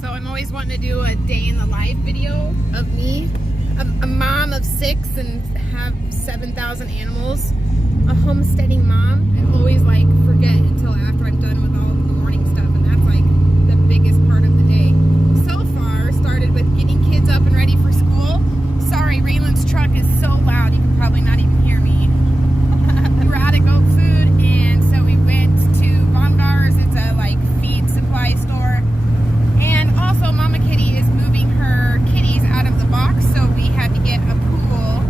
So I'm always wanting to do a day in the life video of me, a mom of 6 and have 7,000 animals, a homesteading mom, and always like forget until after I'm done with all the morning stuff, and that's like the biggest part of the day. So far, started with getting kids up and ready for school. Sorry, Raylan's truck is so loud you can probably not even hear me. We're out of goat food, and so we went to Bongar's. It's a like feed supply store. And also Mama Kitty is moving her kitties out of the box, so we had to get a pool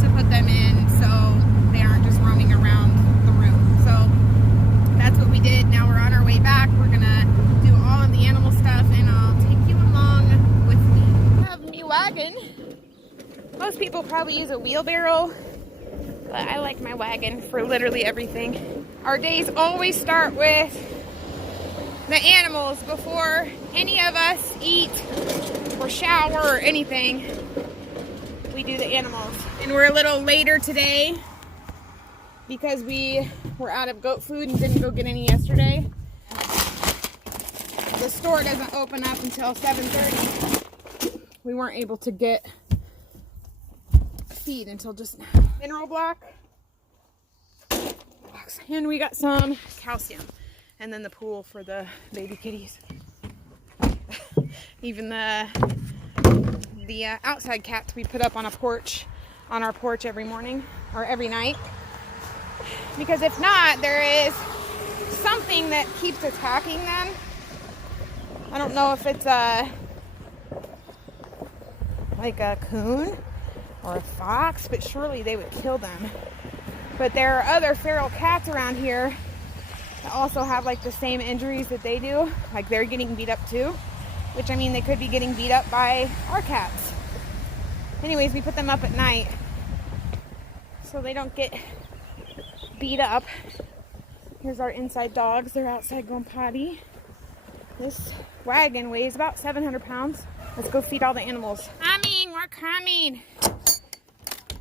to put them in so they aren't just roaming around the room. So that's what we did. Now we're on our way back. We're gonna do all of the animal stuff, and I'll take you along with me. I have a new wagon. Most people probably use a wheelbarrow, but I like my wagon for literally everything. Our days always start with the animals before any of us eat or shower or anything. We do the animals. And we're a little later today because we were out of goat food and didn't go get any yesterday. The store doesn't open up until 7:30. We weren't able to get feed until just now. Mineral block. And we got some calcium. And then the pool for the baby kitties. Even the outside cats we put up on our porch every morning or every night. Because if not, there is something that keeps attacking them. I don't know if it's like a coon or a fox, but surely they would kill them. But there are other feral cats around here that also have like the same injuries that they do. Like they're getting beat up too, which I mean they could be getting beat up by our cats. Anyways, we put them up at night so they don't get beat up. Here's our inside dogs. They're outside going potty. This wagon weighs about 700 pounds. Let's go feed all the animals. Coming, we're coming.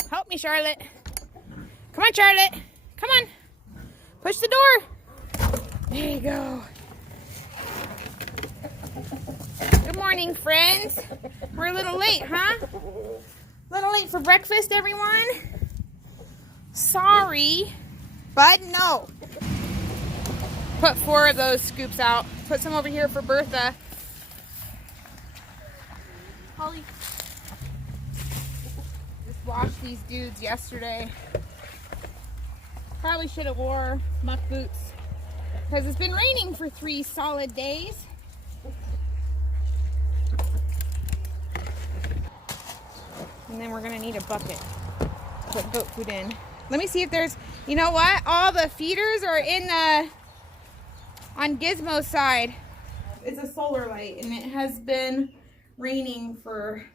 Help me, Charlotte. Come on, Charlotte. Come on. Push the door. There you go. Good morning, friends. We're a little late, huh? A little late for breakfast, everyone. Sorry, but no. Put 4 of those scoops out. Put some over here for Bertha. Holly. Just washed these dudes yesterday. Probably should have wore muck boots because it's been raining for 3 solid days. And then we're gonna need a bucket to put goat food in. Let me see if there's, you know what? All the feeders are in on Gizmo's side. It's a solar light and it has been raining for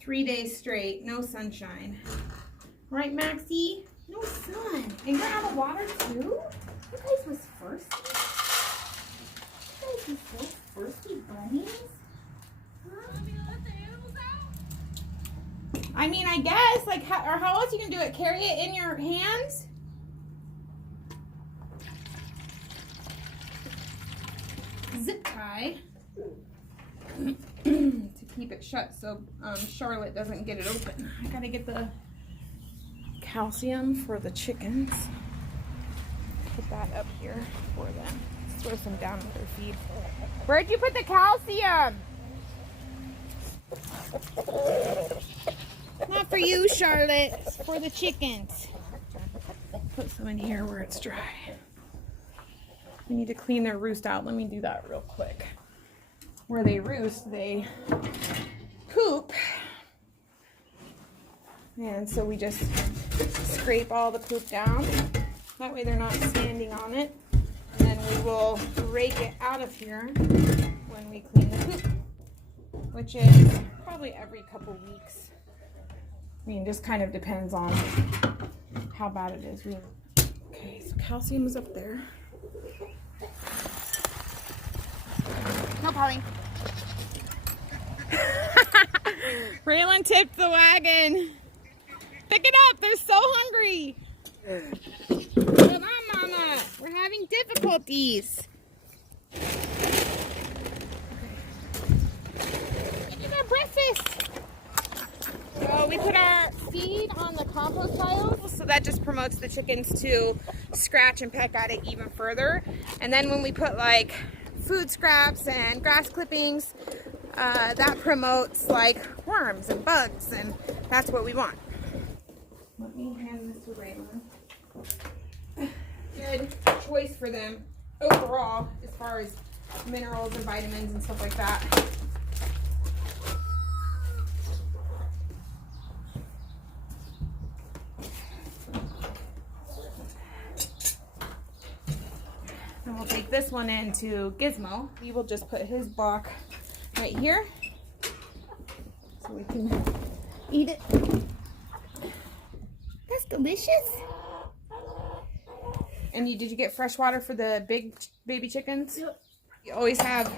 3 days straight. No sunshine. Right, Maxie? No sun. And you're out of water too? You guys was thirsty? You guys was so thirsty bunnies? Huh? Want me to let the animals out? I mean, I guess. Like, how else you can do it? Carry it in your hands? Zip tie. To keep it shut so Charlotte doesn't get it open. I gotta get the calcium for the chickens. Put that up here for them. Let's throw some down with their feed. Where'd you put the calcium? Not for you, Charlotte. It's for the chickens. Put some in here where it's dry. We need to clean their roost out. Let me do that real quick. Where they roost, they poop. And so we just scrape all the poop down. That way they're not standing on it. And then we will rake it out of here when we clean the poop, which is probably every couple weeks. I mean, just kind of depends on how bad it is. Okay, so calcium is up there. No, Polly. Raylan tipped the wagon. Pick it up. They're so hungry. Come on, Mama. We're having difficulties. Okay. compost piles. So that just promotes the chickens to scratch and peck at it even further. And then when we put like food scraps and grass clippings, that promotes like worms and bugs, and that's what we want. Let me hand this to Raylan. Good choice for them overall as far as minerals and vitamins and stuff like that. And we'll take this one into Gizmo. We will just put his block right here so we can eat it. That's delicious. And did you get fresh water for the big baby chickens? Yep. You always have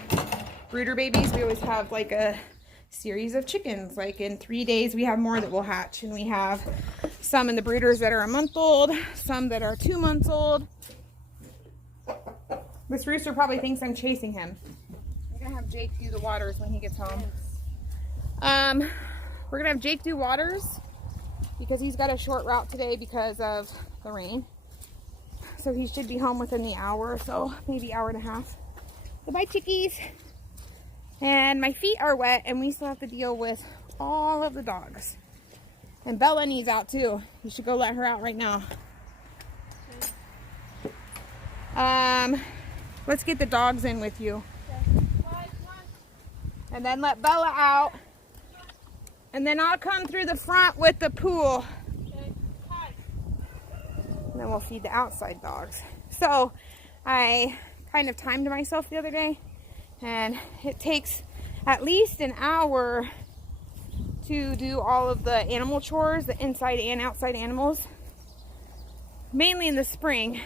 brooder babies. We always have like a series of chickens. Like in 3 days we have more that will hatch, and we have some in the brooders that are a month old, some that are 2 months old. This rooster probably thinks I'm chasing him. I'm gonna have Jake do the waters when he gets home. We're gonna have Jake do waters because he's got a short route today because of the rain. So he should be home within the hour or so, maybe hour and a half. Goodbye, chickies. And my feet are wet, and we still have to deal with all of the dogs. And Bella needs out too. You should go let her out right now. Let's get the dogs in with you. And then let Bella out. And then I'll come through the front with the pool. And then we'll feed the outside dogs. So I kind of timed myself the other day, and it takes at least an hour to do all of the animal chores, the inside and outside animals, mainly in the spring,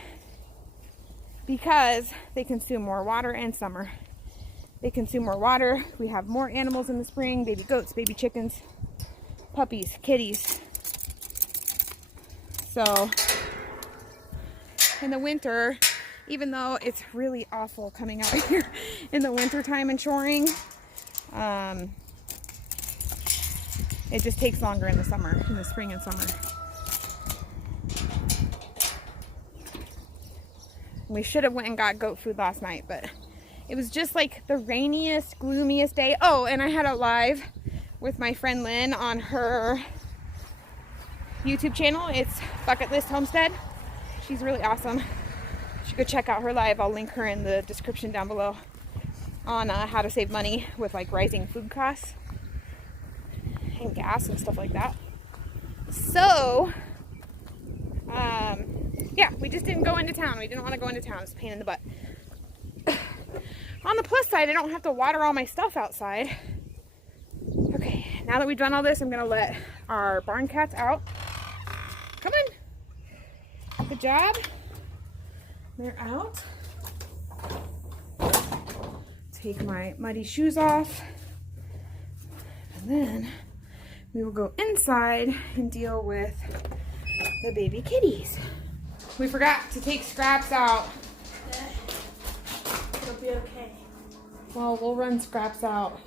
because they consume more water in summer. They consume more water. We have more animals in the spring, baby goats, baby chickens, puppies, kitties. So in the winter, even though it's really awful coming out here in the winter time and shoring, it just takes longer in the summer, in the spring and summer. We should have went and got goat food last night, but it was just like the rainiest, gloomiest day. Oh, and I had a live with my friend Lynn on her YouTube channel. It's Bucket List Homestead. She's really awesome. You should go check out her live. I'll link her in the description down below on how to save money with like rising food costs and gas and stuff like that. So, yeah, we just didn't go into town. We didn't want to go into town. It's a pain in the butt. On the plus side, I don't have to water all my stuff outside. Okay, now that we've done all this, I'm going to let our barn cats out. Come on. Good job. They're out. Take my muddy shoes off. And then we will go inside and deal with the baby kitties. We forgot to take scraps out. It'll be okay. Well, we'll run scraps out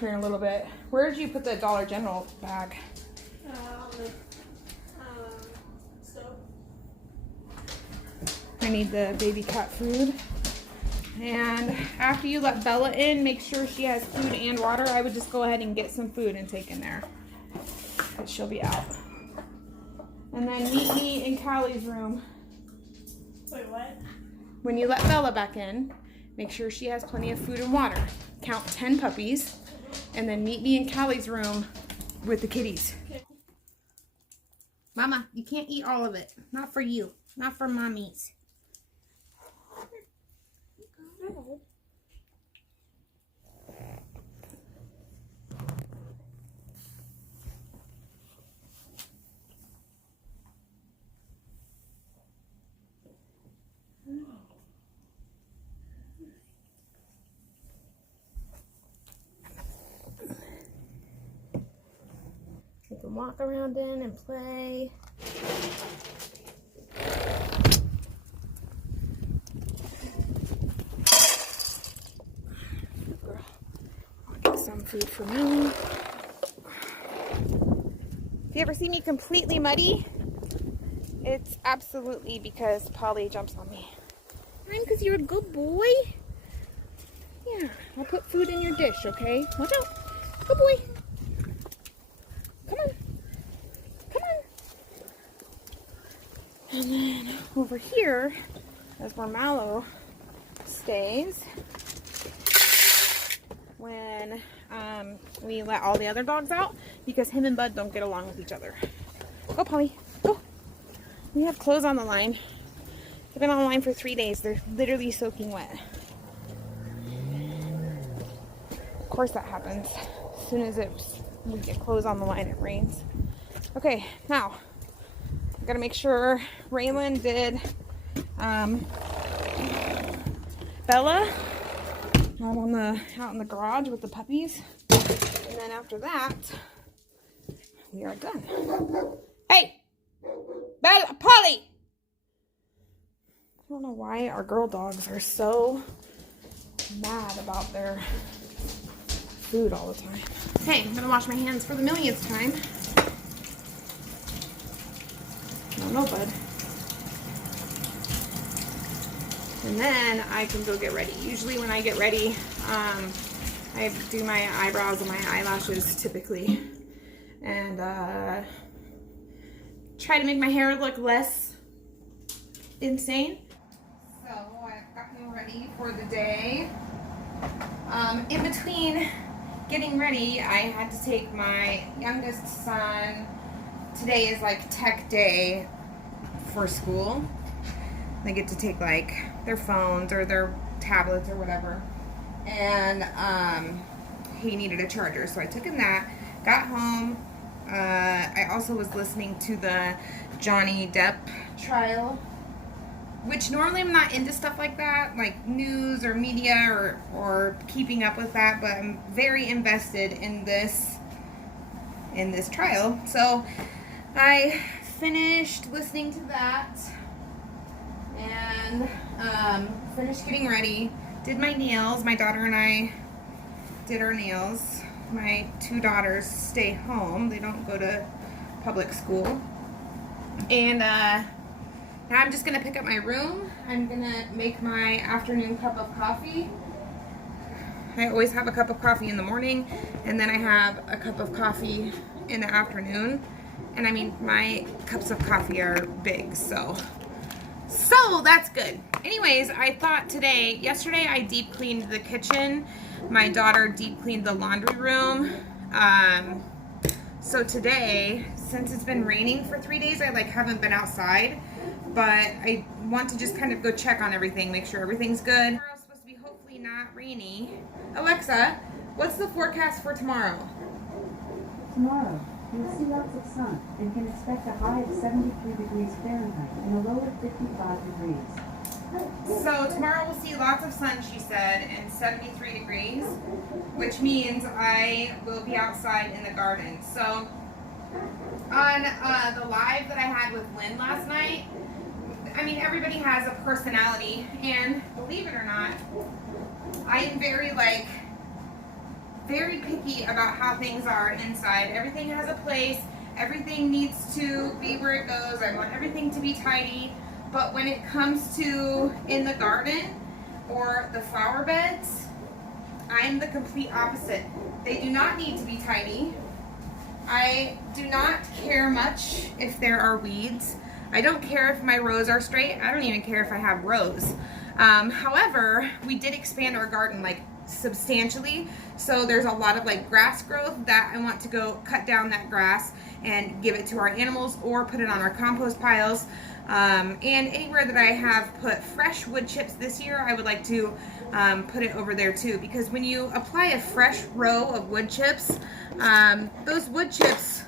here in a little bit. Where did you put the Dollar General bag? On the stove. I need the baby cat food. And after you let Bella in, make sure she has food and water. I would just go ahead and get some food and take in there, because she'll be out. And then meet me in Callie's room. Wait, what? When you let Bella back in, make sure she has plenty of food and water. Count 10 puppies, and then meet me in Callie's room with the kitties. Okay. Mama, you can't eat all of it. Not for you. Not for mommies. You can walk around in and play. Girl, I'll get some food for me. If you ever see me completely muddy, it's absolutely because Polly jumps on me. And because you're a good boy. Yeah, I'll put food in your dish, okay? Watch out. Good boy. Come on. Come on. And then over here is where Mallow stays when we let all the other dogs out, because him and Bud don't get along with each other. Go, Polly. Go. We have clothes on the line. They've been on the line for 3 days. They're literally soaking wet. Of course that happens. As soon as we get clothes on the line, it rains. Okay, now I gotta make sure Raylan did Bella out in the garage with the puppies, and then after that we are done. Hey, Bella, Polly! I don't know why our girl dogs are so mad about their food all the time. Hey, I'm gonna wash my hands for the millionth time. No, bud. And then I can go get ready. Usually when I get ready, I do my eyebrows and my eyelashes typically, and try to make my hair look less insane. So I've gotten ready for the day. In between getting ready, I had to take my youngest son. Today is like tech day for school. They get to take like their phones or their tablets or whatever. And he needed a charger, so I took him that. Got home. I also was listening to the Johnny Depp trial, which normally I'm not into stuff like that, like news or media or keeping up with that, but I'm very invested in this trial. So I finished listening to that and finished getting ready, did my nails. My daughter and I did our nails. My 2 daughters stay home. They don't go to public school. And now I'm just going to pick up my room. I'm going to make my afternoon cup of coffee. I always have a cup of coffee in the morning, and then I have a cup of coffee in the afternoon. And I mean, my cups of coffee are big, so that's good. Anyways, I thought yesterday I deep cleaned the kitchen. My daughter deep cleaned the laundry room. So today, since it's been raining for 3 days, I haven't been outside, but I want to just kind of go check on everything, make sure everything's good. Tomorrow's supposed to be hopefully not rainy. Alexa, what's the forecast for tomorrow? Tomorrow, you'll see lots of sun and can expect a high of 73 degrees Fahrenheit and a low of 55 degrees. So tomorrow we'll see lots of sun, she said, and 73 degrees, which means I will be outside in the garden. So on the live that I had with Lynn last night, I mean, everybody has a personality, and believe it or not, I am very picky about how things are inside. Everything has a place. Everything needs to be where it goes. I want everything to be tidy. But when it comes to in the garden or the flower beds, I'm the complete opposite. They do not need to be tidy. I do not care much if there are weeds. I don't care if my rows are straight. I don't even care if I have rows. However, we did expand our garden substantially, so there's a lot of grass growth that I want to go cut down that grass and give it to our animals or put it on our compost piles. And anywhere that I have put fresh wood chips this year, I would like to put it over there too, because when you apply a fresh row of wood chips, those wood chips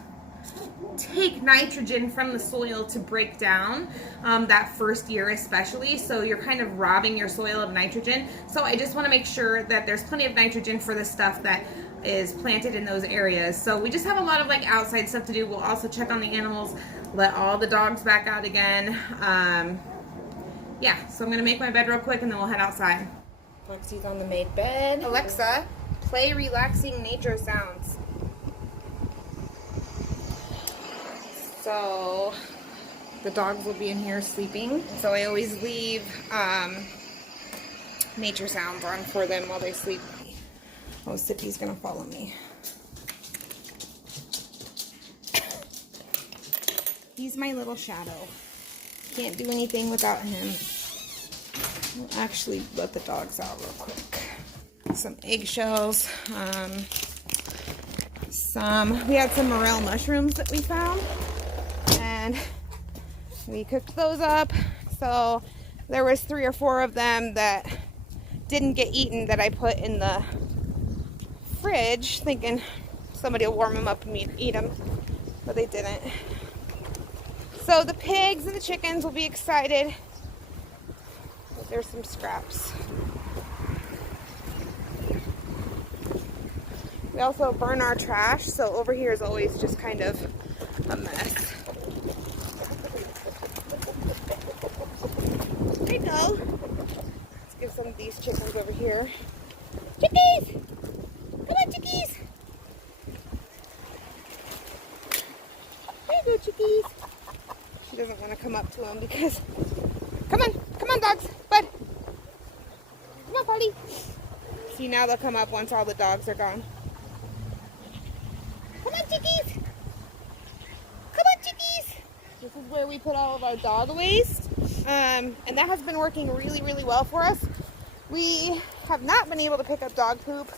take nitrogen from the soil to break down that first year especially, so you're kind of robbing your soil of nitrogen. So I just want to make sure that there's plenty of nitrogen for the stuff that is planted in those areas. So we just have a lot of outside stuff to do. We'll also check on the animals, let all the dogs back out again. Yeah, so I'm gonna make my bed real quick and then we'll head outside. Foxy's on the made bed. Alexa, play relaxing nature sounds. So the dogs will be in here sleeping. So I always leave nature sounds on for them while they sleep. Oh, Sippy's gonna follow me. He's my little shadow. Can't do anything without him. We'll actually let the dogs out real quick. Some eggshells. We had some morel mushrooms that we found, and we cooked those up. So there was 3 or 4 of them that didn't get eaten that I put in the fridge, thinking somebody will warm them up and eat them, but they didn't. So the pigs and the chickens will be excited. But there's some scraps. We also burn our trash, so over here is always just kind of a mess. There you go. Let's give some of these chickens over here. Chickies! Come on, chickies! There you go, chickies. She doesn't want to come up to them because... Come on, dogs, bud. Come on, buddy. See, now they'll come up once all the dogs are gone. Come on, chickies. Come on, chickies. This is where we put all of our dog waste. And that has been working really, really well for us. We have not been able to pick up dog poop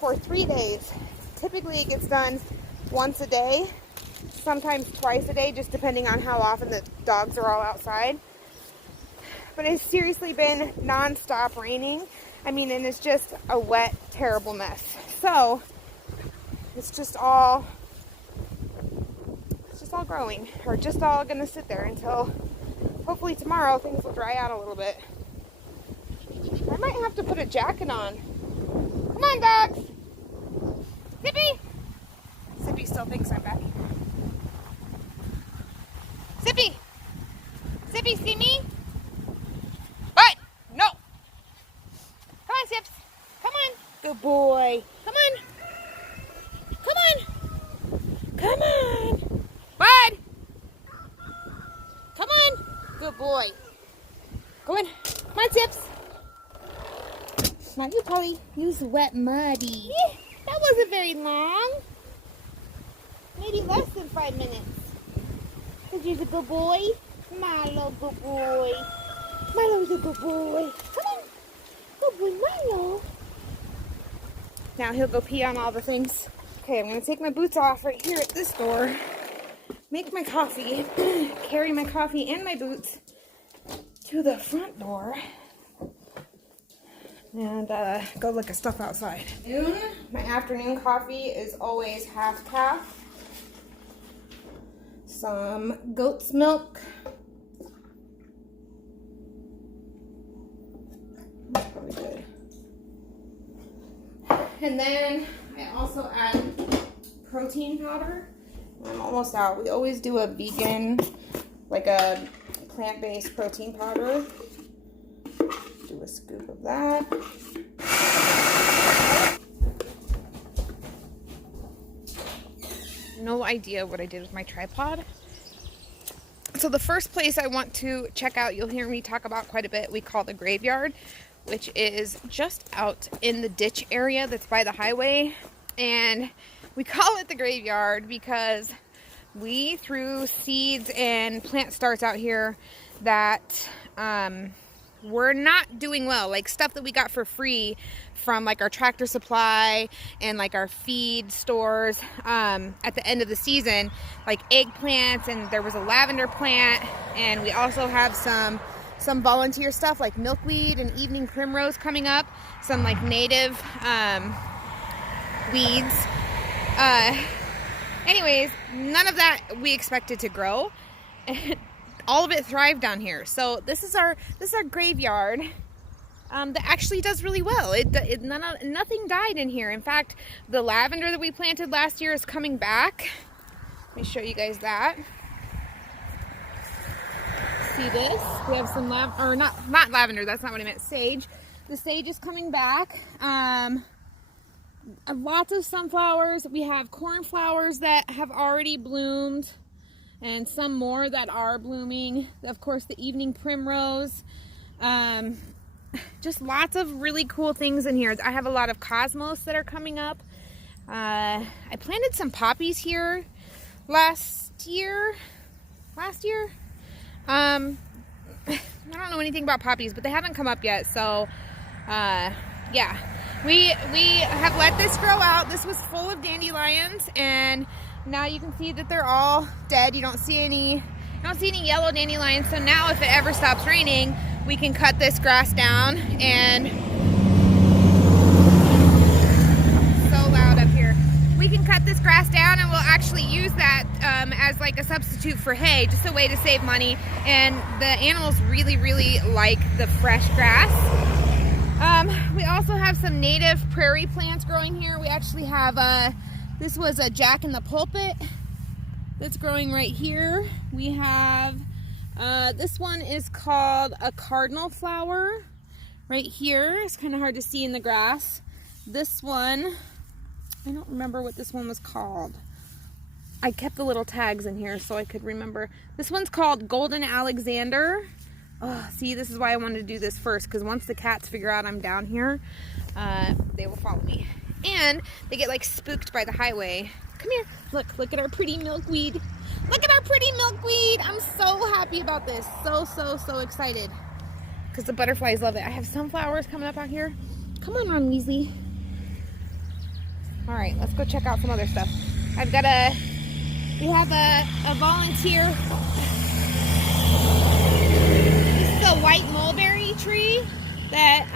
for 3 days. Typically it gets done once a day, sometimes twice a day, just depending on how often the dogs are all outside. But it's seriously been non-stop raining. I mean, and it's just a wet, terrible mess. So it's just all growing, or just all gonna sit there until hopefully tomorrow things will dry out a little bit. I might have to put a jacket on. Come on, dogs. Sippy. Sippy still thinks I'm back here. Sippy. Sippy, see me? What? No. Come on, Sips. Come on. Good boy. Come on. Come on. Come on. Bud. Come on. Good boy. Go in. Come on, Sips. Not you, Polly. Use wet muddy. That wasn't very long. Maybe less than 5 minutes. Because you're a good boy. Milo, good boy. Milo's a good boy. Come on. Good boy, Milo. Now he'll go pee on all the things. Okay, I'm going to take my boots off right here at this door. Make my coffee. Carry my coffee and my boots to the front door. And go look at stuff outside. My afternoon coffee is always half calf. Some goat's milk. That's probably good. And then I also add protein powder. I'm almost out. We always do a vegan, like a plant-based protein powder. Do a scoop of that. No idea what I did with my tripod. So the first place I want to check out, you'll hear me talk about quite a bit, we call the graveyard, which is just out in the ditch area that's by the highway. And we call it the graveyard because we threw seeds and plant starts out here that we're not doing well, like stuff that we got for free from like our Tractor Supply and like our feed stores at the end of the season, like eggplants, and there was a lavender plant, and we also have some volunteer stuff like milkweed and evening primrose coming up, some like native weeds. Anyways, none of that we expected to grow. All of it thrived down here. So this is our graveyard that actually does really well. Nothing died in here. In fact, the lavender that we planted last year is coming back. Let me show you guys that. See this? We have some not lavender. That's not what I meant. Sage. The sage is coming back. Lots of sunflowers. We have cornflowers that have already bloomed. and some more that are blooming. Of course, the evening primrose. Just lots of really cool things in here. I have a lot of cosmos that are coming up. I planted some poppies here last year. I don't know anything about poppies, but they haven't come up yet. So, yeah, we have let this grow out. This was full of dandelions, and now you can see that they're all dead. You don't see any yellow dandelions. So now, if it ever stops raining, we can cut this grass down. And so loud up here. We can cut this grass down, and we'll actually use that as like a substitute for hay, just a way to save money. And the animals really, really like the fresh grass. We also have some native prairie plants growing here. We actually have this was a Jack in the Pulpit that's growing right here. We have this one is called a cardinal flower right here. It's kind of hard to see in the grass. This one, I don't remember what this one was called. I kept the little tags in here so I could remember. This one's called Golden Alexander. Oh, see, this is why I wanted to do this first, because once the cats figure out I'm down here, they will follow me. And they get like spooked by the highway. Come here. Look at our pretty milkweed. Look at our pretty milkweed. I'm so happy about this. So excited. Because the butterflies love it. I have sunflowers coming up out here. Come on, Ron Weasley. All right, let's go check out some other stuff. We have a volunteer. This is a white mulberry tree that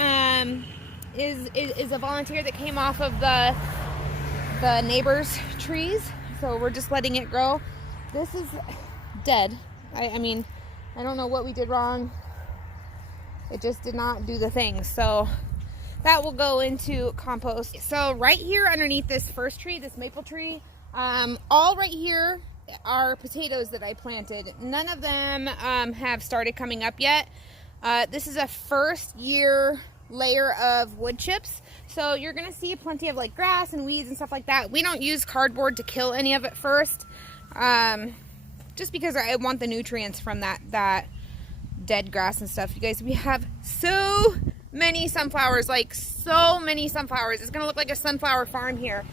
is a volunteer that came off of the neighbor's trees. So we're just letting it grow. This is dead. I mean, I don't know what we did wrong. It just did not do the thing. So that will go into compost. So right here underneath this first tree, this maple tree, all right here are potatoes that I planted. None of them have started coming up yet. This is a first year layer of wood chips. So you're gonna see plenty of like grass and weeds and stuff like that. We don't use cardboard to kill any of it first. Just because I want the nutrients from that dead grass and stuff. You guys, we have so many sunflowers, like so many sunflowers. It's gonna look like a sunflower farm here.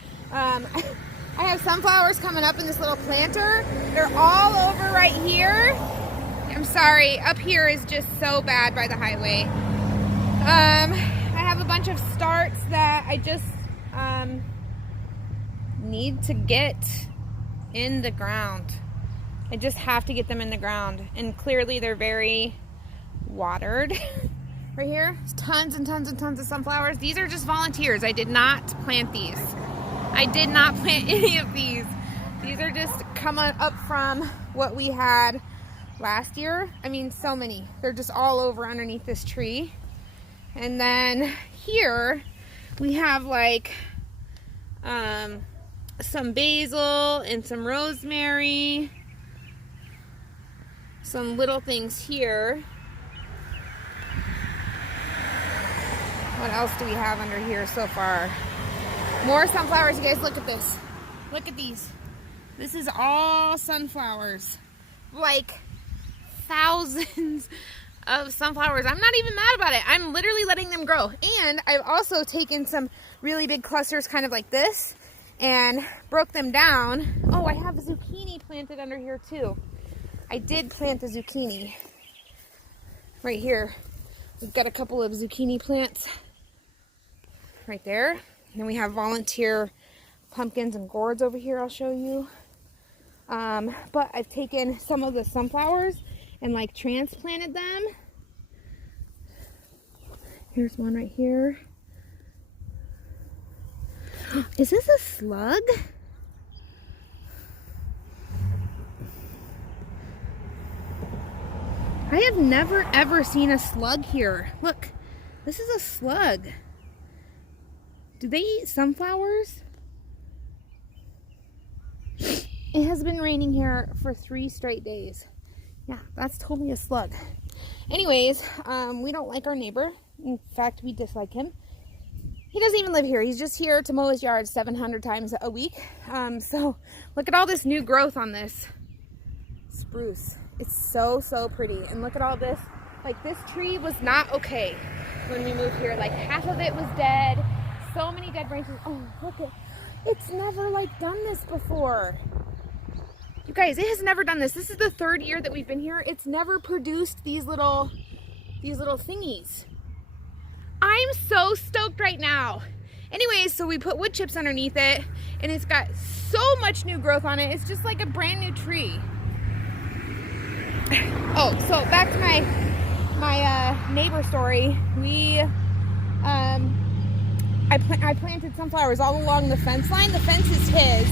I have sunflowers coming up in this little planter. They're all over right here. I'm sorry, up here is just so bad by the highway. I have a bunch of starts that I just need to get in the ground. I just have to get them in the ground, and clearly they're very watered. Right here, there's tons and tons and tons of sunflowers. These are just volunteers. I did not plant these. I did not plant any of these. These are just coming up from what we had last year. I mean, so many. They're just all over underneath this tree. And then here we have like some basil and some rosemary. Some little things here. What else do we have under here so far? More sunflowers. You guys, look at this. Look at these. This is all sunflowers. Like thousands of sunflowers. I'm not even mad about it. I'm literally letting them grow. And I've also taken some really big clusters kind of like this and broke them down. Oh, I have zucchini planted under here too. I did plant the zucchini right here. We've got a couple of zucchini plants right there. And then we have volunteer pumpkins and gourds over here I'll show you. But I've taken some of the sunflowers and like transplanted them. Here's one right here. Is this a slug? I have never ever seen a slug here. Look, this is a slug. Do they eat sunflowers? It has been raining here for 3 straight days. Yeah, that's totally a slug. Anyways, we don't like our neighbor. In fact, we dislike him. He doesn't even live here. He's just here to mow his yard 700 times a week. So look at all this new growth on this. spruce. It's so, so pretty. And look at all this. Like, this tree was not okay when we moved here. Like, half of it was dead. So many dead branches. Oh, look at, it's never like done this before. You guys, it has never done this. This is the 3rd year that we've been here. It's never produced these little thingies. I'm so stoked right now. Anyways, so we put wood chips underneath it, and it's got so much new growth on it. It's just like a brand new tree. Oh, so back to my neighbor story. I planted sunflowers all along the fence line. The fence is his.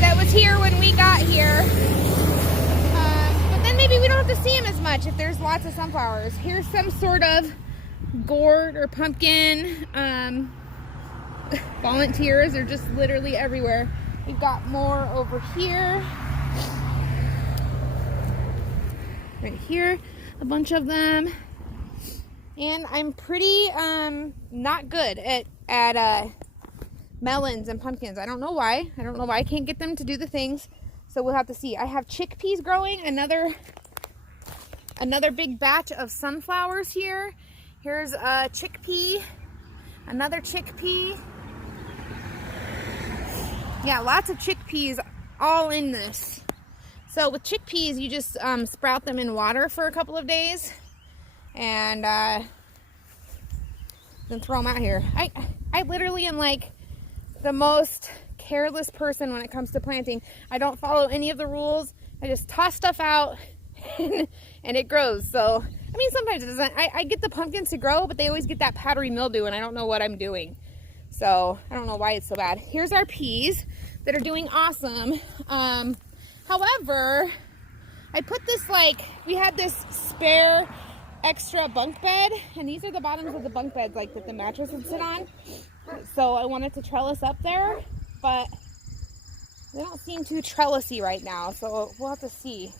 That was here when we got here. But then maybe we don't have to see him as much if there's lots of sunflowers. Here's some sort of gourd or pumpkin. Volunteers are just literally everywhere. We've got more over here. Right here, a bunch of them. And I'm pretty not good at melons and pumpkins. I don't know why. I don't know why I can't get them to do the things. So we'll have to see. I have chickpeas growing. Another big batch of sunflowers here. Here's a chickpea. Another chickpea. Yeah, lots of chickpeas all in this. So with chickpeas, you just sprout them in water for a couple of days. And then throw them out here. I literally am like the most careless person when it comes to planting. I don't follow any of the rules. I just toss stuff out and it grows. So, I mean, sometimes it doesn't. I get the pumpkins to grow, but they always get that powdery mildew, and I don't know what I'm doing. So, I don't know why it's so bad. Here's our peas that are doing awesome. However, I put this, like, we had this spare extra bunk bed, and these are the bottoms of the bunk beds, like, that the mattress would sit on. So I wanted to trellis up there, but they don't seem too trellisy right now, so we'll have to see.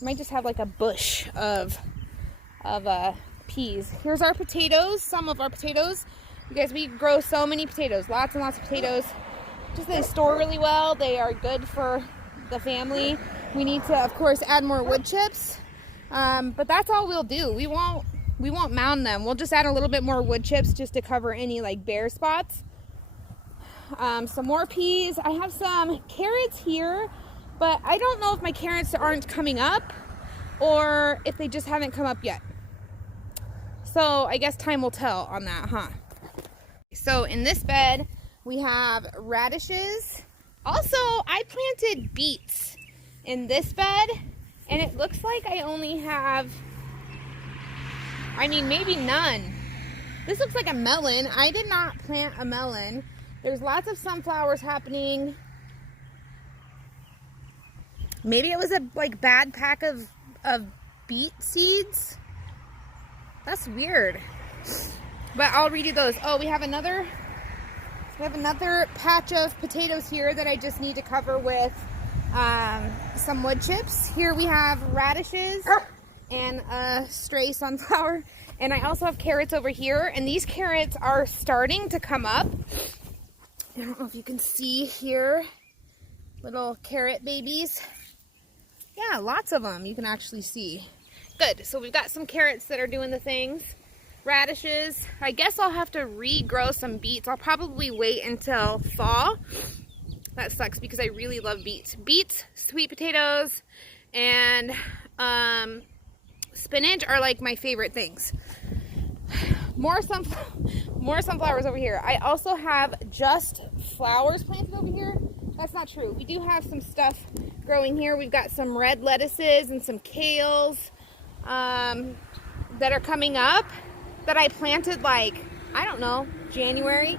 I might just have like a bush of peas. Here's our potatoes, some of our potatoes. You guys, we grow so many potatoes, lots and lots of potatoes. Just they store really well. They are good for the family. We need to, of course, add more wood chips, but that's all we'll do. We won't mound them. We'll just add a little bit more wood chips just to cover any like bare spots. Some more peas. I have some carrots here, but I don't know if my carrots aren't coming up or if they just haven't come up yet. So I guess time will tell on that, huh? So in this bed, we have radishes. Also, I planted beets in this bed, and it looks like I only have, I mean, maybe none. This looks like a melon. I did not plant a melon. There's lots of sunflowers happening. Maybe it was a like bad pack of beet seeds. That's weird. But I'll redo those. Oh, we have another patch of potatoes here that I just need to cover with some wood chips. Here we have radishes and a stray sunflower. And I also have carrots over here, and these carrots are starting to come up. I don't know if you can see here, little carrot babies. Yeah, lots of them you can actually see. Good, so we've got some carrots that are doing the things. Radishes. I guess I'll have to regrow some beets. I'll probably wait until fall. That sucks because I really love beets. Beets, sweet potatoes, and spinach are like my favorite things. More sunflowers over here. I also have just flowers planted over here. That's not true. We do have some stuff growing here. We've got some red lettuces and some kales that are coming up that I planted like, I don't know, January.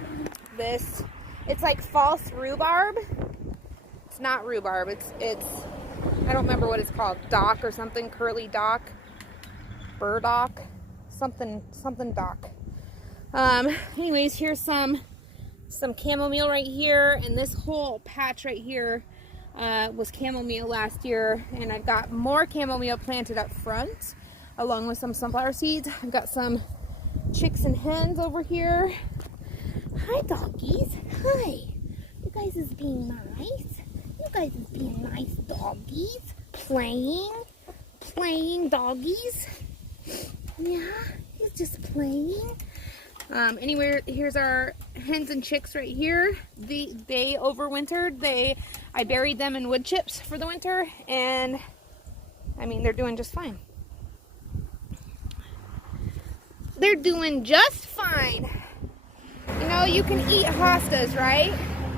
It's like false rhubarb. It's not rhubarb. It's I don't remember what it's called. Dock or something. Curly dock. Burdock. Something dock. Anyways, here's some chamomile right here, and this whole patch right here was chamomile last year, and I've got more chamomile planted up front along with some sunflower seeds. I've got some chicks and hens over here. Hi, doggies. Hi. You guys is being nice. You guys is being nice doggies. playing doggies. Yeah, he's just playing. Anyway, here's our hens and chicks right here. They overwintered. I buried them in wood chips for the winter, and I mean, they're doing just fine. They're doing just fine. You know, you can eat hostas, right?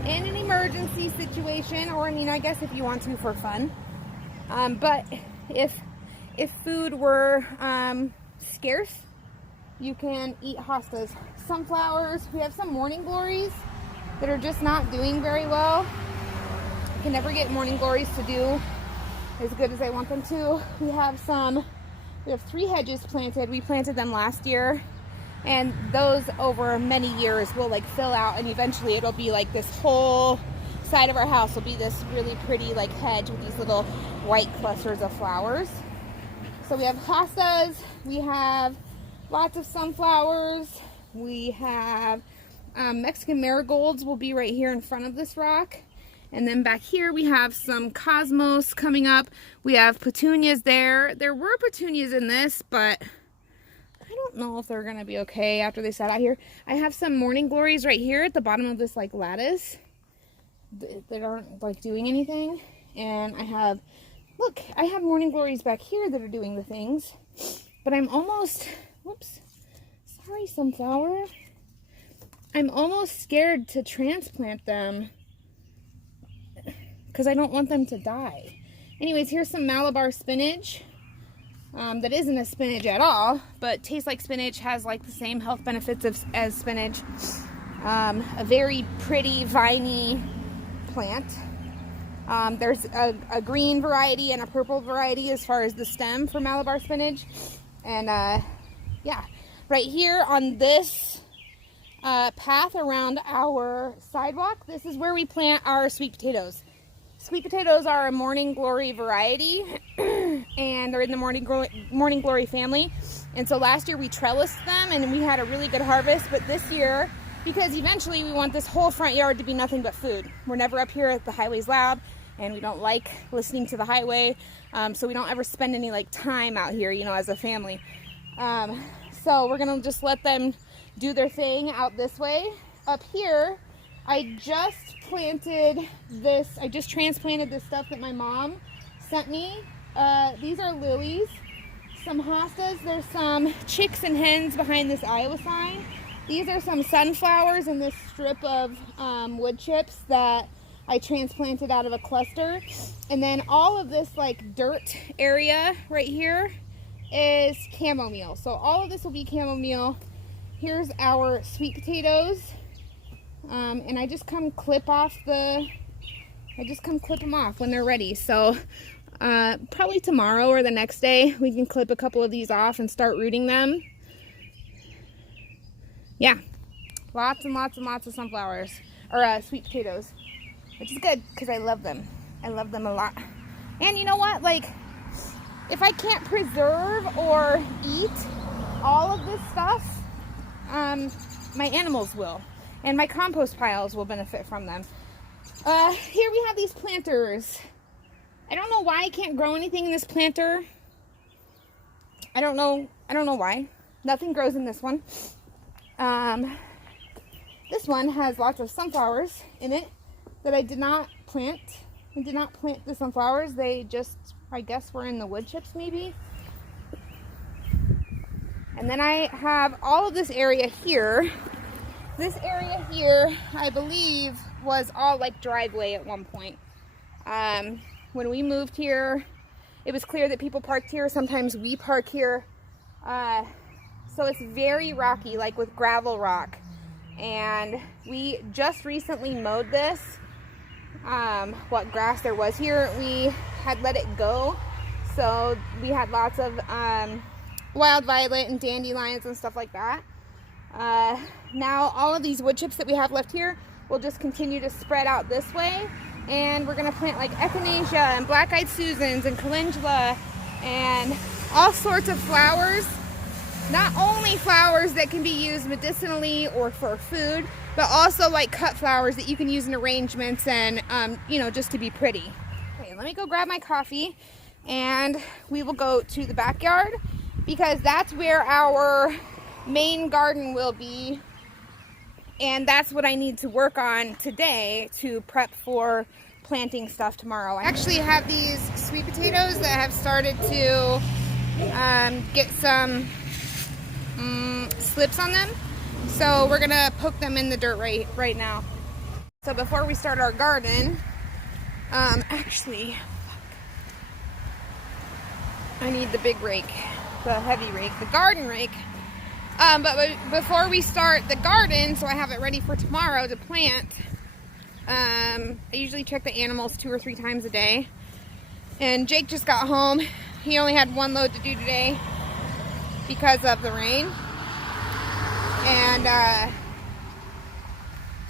In an emergency situation, or I mean, I guess if you want to for fun. But if food were scarce, you can eat hostas. Sunflowers, we have some morning glories that are just not doing very well. I can never get morning glories to do as good as I want them to. We have 3 hedges planted. We planted them last year, and those over many years will like fill out, and eventually it'll be like this whole side of our house will be this really pretty like hedge with these little white clusters of flowers. So we have hostas, we have lots of sunflowers, we have Mexican marigolds will be right here in front of this rock. And then back here we have some cosmos coming up. We have petunias there. There were petunias in this, but I don't know if they're gonna be okay after they sat out here. I have some morning glories right here at the bottom of this like lattice that aren't like doing anything. And I have morning glories back here that are doing the things. But I'm almost, whoops, sorry sunflower. I'm almost scared to transplant them because I don't want them to die. Anyways, here's some Malabar spinach. That isn't a spinach at all, but tastes like spinach, has like the same health benefits as spinach. A very pretty viney plant. There's a green variety and a purple variety as far as the stem for Malabar spinach. And yeah, right here on this path around our sidewalk, this is where we plant our sweet potatoes. Sweet potatoes are a morning glory variety, and they're in the morning glory family. And so last year we trellised them and we had a really good harvest, but this year, because eventually we want this whole front yard to be nothing but food. We're never up here at the highway's loud, and we don't like listening to the highway, so we don't ever spend any like time out here, you know, as a family. So we're gonna just let them do their thing out this way. Up here, I just transplanted this stuff that my mom sent me. These are lilies, some hostas. There's some chicks and hens behind this Iowa sign. These are some sunflowers in this strip of wood chips that I transplanted out of a cluster. And then all of this like dirt area right here is chamomile. So all of this will be chamomile. Here's our sweet potatoes. And I just come clip them off when they're ready. So probably tomorrow or the next day we can clip a couple of these off and start rooting them. Yeah, lots and lots and lots of sunflowers, or sweet potatoes, which is good because I love them. I love them a lot. And you know what, like, if I can't preserve or eat all of this stuff, my animals will. And my compost piles will benefit from them. Here we have these planters. I don't know why I can't grow anything in this planter. I don't know why. Nothing grows in this one. This one has lots of sunflowers in it that I did not plant. I did not plant the sunflowers. They just, I guess, were in the wood chips maybe. And then I have all of this area here. This area here, I believe, was all like driveway at one point. When we moved here, it was clear that people parked here. Sometimes we park here. So it's very rocky, like with gravel rock. And we just recently mowed this. What grass there was here, we had let it go. So we had lots of wild violet and dandelions and stuff like that. Now all of these wood chips that we have left here will just continue to spread out this way, and we're gonna plant like echinacea and black-eyed Susans and calendula and all sorts of flowers. Not only flowers that can be used medicinally or for food, but also like cut flowers that you can use in arrangements and you know, just to be pretty. Okay, let me go grab my coffee. and we will go to the backyard because that's where our main garden will be, and that's what I need to work on today to prep for planting stuff tomorrow. I actually have these sweet potatoes that have started to get some slips on them, so we're gonna poke them in the dirt right now. So before we start our garden, actually, I need the big rake, the heavy rake, the garden rake. But before we start the garden, so I have it ready for tomorrow to plant, I usually check the animals 2 or 3 times a day. And Jake just got home. He only had 1 load to do today because of the rain. And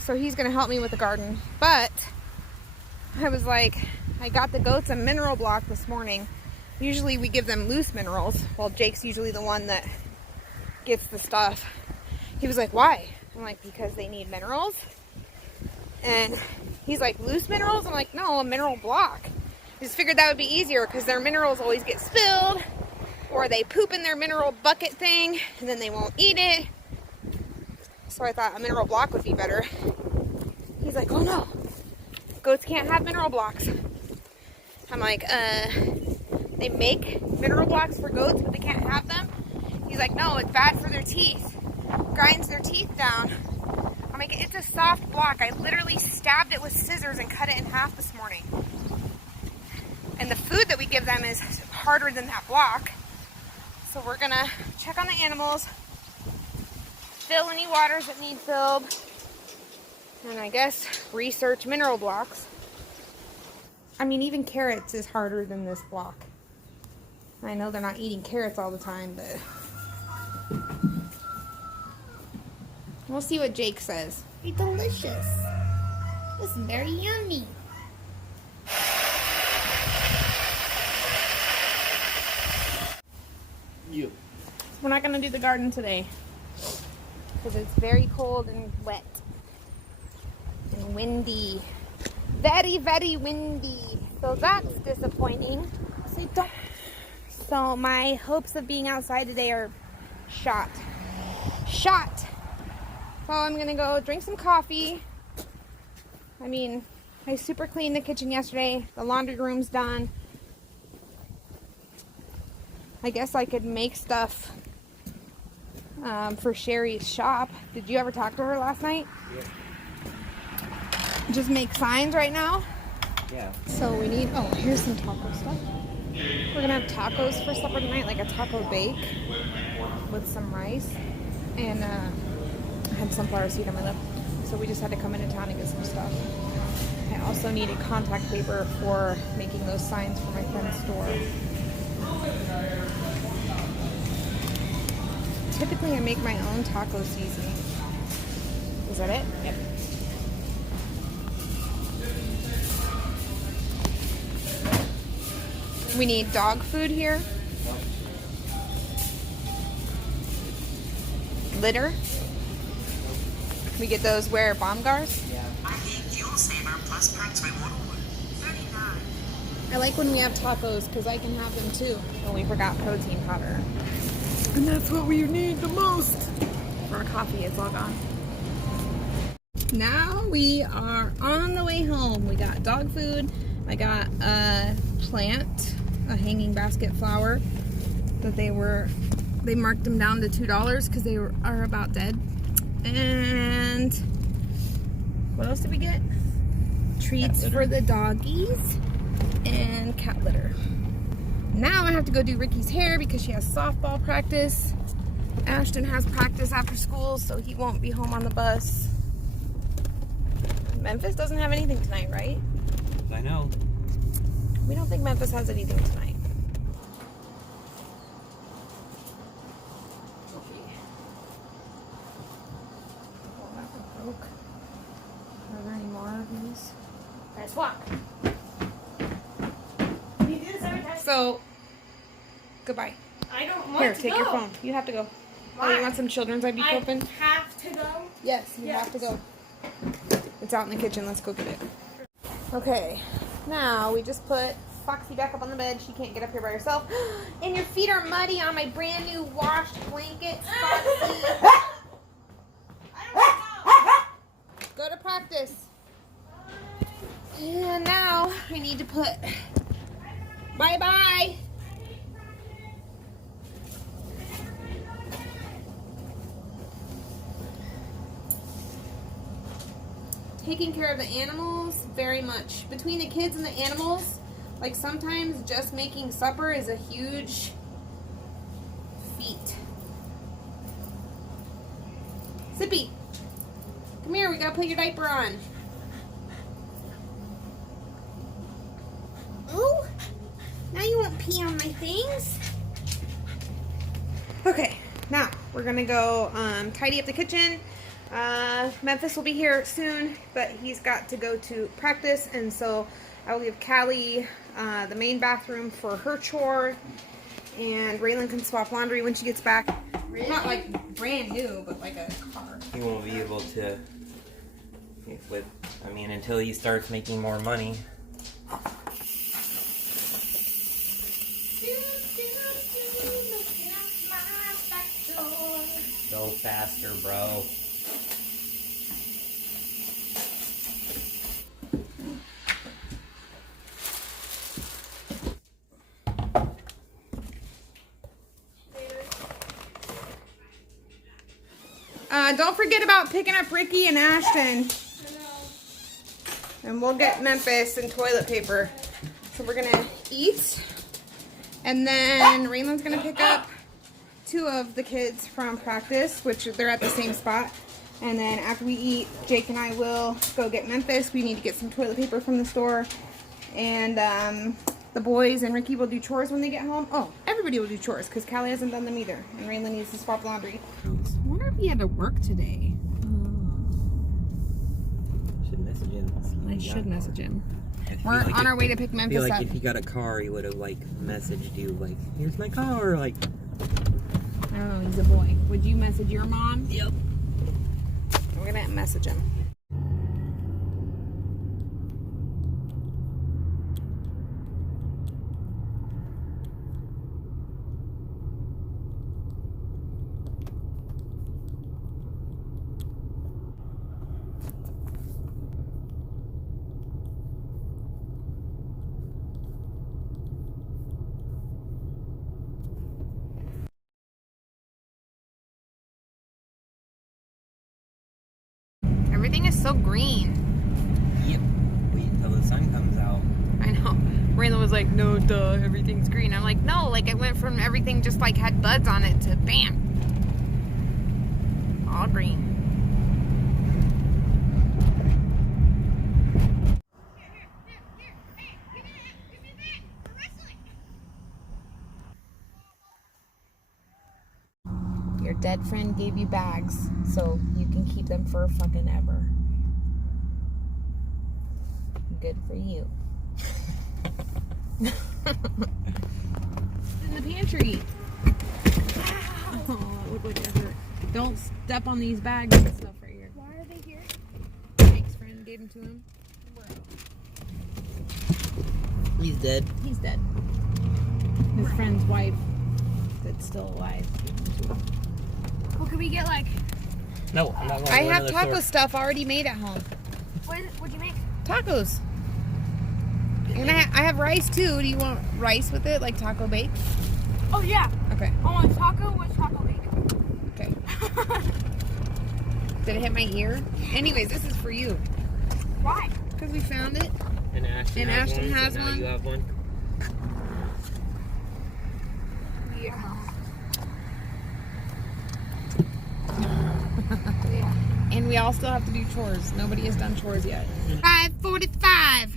so he's gonna help me with the garden. But I was like, I got the goats a mineral block this morning. Usually we give them loose minerals. Well, Jake's usually the one that gets the stuff. He was like, why? I'm like, because they need minerals. And he's like, loose minerals? I'm like, no, a mineral block. I just figured that would be easier because their minerals always get spilled, or they poop in their mineral bucket thing and then they won't eat it. So I thought a mineral block would be better. He's like, oh no, goats can't have mineral blocks. I'm like, they make mineral blocks for goats, but they can't have them? He's like, no, it's bad for their teeth. Grinds their teeth down. I'm like, it's a soft block. I literally stabbed it with scissors and cut it in half this morning. And the food that we give them is harder than that block. So we're gonna check on the animals, fill any waters that need filled, and I guess research mineral blocks. I mean, even carrots is harder than this block. I know they're not eating carrots all the time, but we'll see what Jake says. It's delicious. It's very yummy. You. We're not going to do the garden today because it's very cold and wet and windy. Very, very windy. So that's disappointing. So my hopes of being outside today are shot. Shot. So I'm gonna go drink some coffee. I mean, I super cleaned the kitchen yesterday. The laundry room's done. I guess I could make stuff for Sherry's shop. Did you ever talk to her last night? Yeah. Just make signs right now? Yeah. So we need, oh, here's some taco stuff. We're gonna have tacos for supper tonight, like a taco bake with some rice. And I had sunflower seed on my lip, so we just had to come into town and get some stuff. I also needed contact paper for making those signs for my friend's store. Typically I make my own taco seasoning. Is that it? Yep. We need dog food here. Litter. We get those where Baumgars? Yeah. I hate Fuel Saver Plus Perks Reward $39. I like when we have tacos because I can have them too. Oh, we forgot protein powder. And that's what we need the most. For our coffee, it's all gone. Now we are on the way home. We got dog food. I got a plant, a hanging basket flower that they marked them down to $2 because they are about dead. And what else did we get? Treats for the doggies and cat litter. Now I have to go do Ricky's hair because she has softball practice. Ashton has practice after school, so he won't be home on the bus. Memphis doesn't have anything tonight, right? I know. We don't think Memphis has anything tonight. Oh, that one broke. Are there any more of these? Let's walk. You do this every time. So, goodbye. I don't want Here, to take go. your phone. You have to go. Oh, Why? you want some children's ibuprofen? I have to go. Yes, you have to go. It's out in the kitchen. Let's go get it. Okay, now we just put Foxy back up on the bed. She can't get up here by herself. And your feet are muddy on my brand new washed blankets, Foxy. Go to practice. And now I need to put bye-bye. Taking care of the animals very much. Between the kids and the animals, like sometimes just making supper is a huge feat. Sippy, come here, we gotta put your diaper on. Oh, now you won't pee on my things. Okay, now we're gonna go tidy up the kitchen. Memphis will be here soon, but he's got to go to practice, and so I will give Callie the main bathroom for her chore, and Raylan can swap laundry when she gets back. Really? Not like brand new, but like a car. He won't be able to, until he starts making more money. Go faster, bro. Don't forget about picking up Ricky and Ashton. And we'll get Memphis and toilet paper. So we're gonna eat. And then Raylan's gonna pick up 2 of the kids from practice, which they're at the same spot. And then after we eat, Jake and I will go get Memphis. We need to get some toilet paper from the store. And the boys and Ricky will do chores when they get home. Oh, everybody will do chores because Callie hasn't done them either. And Raylan needs to swap laundry. I wonder if he had to work today. Should message him. I should message him. We're on our way to pick Memphis up. If he got a car, he would have messaged you here's my car. I don't know, he's a boy. Would you message your mom? Yep. We're gonna message him. Everything is so green. Yep. Wait until the sun comes out. I know. Raylan was like, no, duh, everything's green. I'm like, no, like it went from everything just like had buds on it to bam. All green. Your dead friend gave you bags, so you can keep them for fucking ever. Good for you. In the pantry. Oh, it looked like it hurt. Don't step on these bags and stuff right here. Why are they here? Jake's friend gave them to him. He's dead. He's dead. His friend's wife that's still alive gave them to him. What could we get like? No, I'm not going to I have another taco store. stuff already made at home. What'd you make? Tacos. And I have rice too. Do you want rice with it, like taco bake? Oh yeah. Okay. I want taco with taco bacon. Okay. Did it hit my ear? Anyways, this is for you. Why? Because we found it. And Ashton has one. So now you have one. Yeah. And we all still have to do chores. Nobody has done chores yet. 5:45.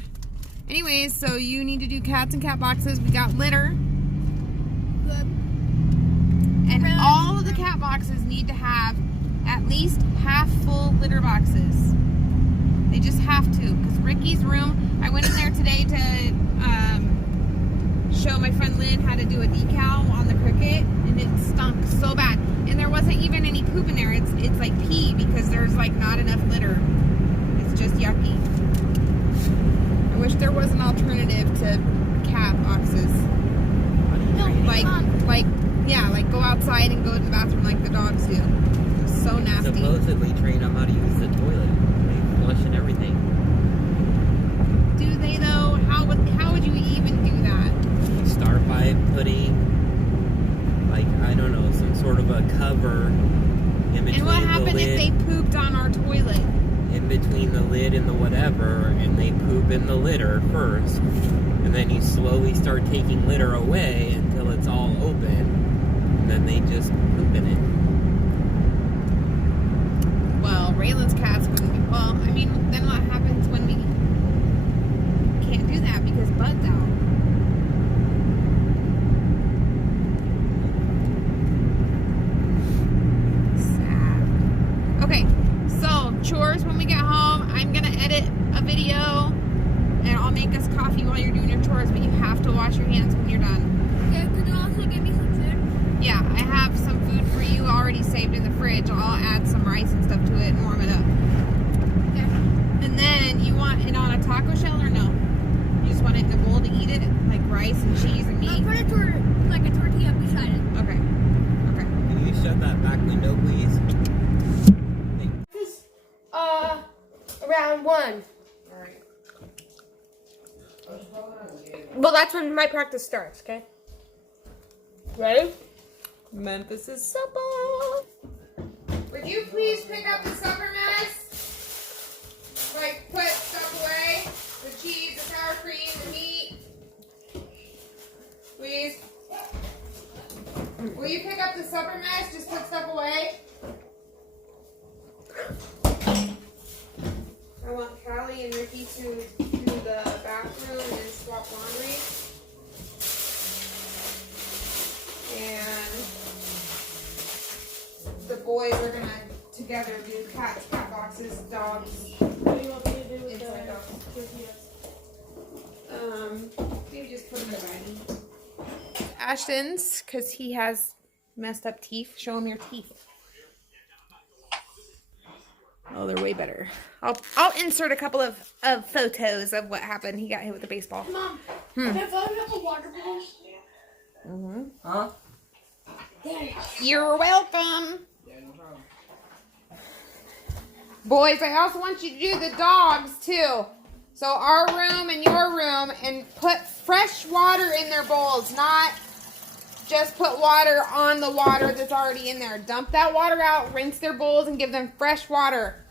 Anyways, so you need to do cats and cat boxes. We got litter. Good. And all of the cat boxes need to have at least half full litter boxes. They just have to. Because Ricky's room, I went in there today to show my friend Lynn how to do a decal on the Cricut, and it stunk so bad. And there wasn't even any poop in there. It's like pee because there's like not enough litter. It's just yucky. I wish there was an alternative to cat boxes. How do you No, train Like, them? like go outside and go to the bathroom like the dogs do. So nasty. Supposedly train them how to use the toilet. They flush and everything. Do they though? How would you even do that? You start by putting, like, I don't know, some sort of a cover in between And what the happened lid. if they pooped on our toilet? In between the lid and the whatever, and they poop in the litter first, and then you slowly start taking litter away until it's all open, and then they just poop in it. Well, Raylan's cats wouldn't be. Well, I mean, then what happens when we can't do that because Bud's out? Sad. Okay, so chores when we get home. I'm gonna edit a video, and I'll make us coffee while you're doing your chores. But you have to wash your hands when you're done. Okay, could you also give me some food? Yeah, I have some food for you already saved in the fridge. I'll add some rice and stuff to it and warm it up. Okay. And then you want it on a taco shell or no? You just want it in a bowl to eat it, like rice and cheese and meat? Put it like a tortilla beside it. Okay. Okay. Can you shut that back window, please? Round 1. Alright. Well, that's when my practice starts, okay? Ready? Memphis is supper. Would you please pick up the supper mess? Like, put stuff away. The cheese, the sour cream, the meat. Please. Will you pick up the supper mess? Just put stuff away. I want Callie and Ricky to do the bathroom and swap laundry. And the boys are gonna together do cat boxes, dogs. What do you want me to do with Inside dogs. Maybe just put them in a baggie. Ashton's, because he has messed up teeth. Show him your teeth. Oh, they're way better. I'll insert a couple of photos of what happened. He got hit with a baseball. Mom, can I fill up a water bottle? Mm-hmm. Huh? Thanks. You're welcome. Boys, I also want you to do the dogs too. So our room and your room, and put fresh water in their bowls, not just put water on the water that's already in there. Dump that water out, rinse their bowls, and give them fresh water.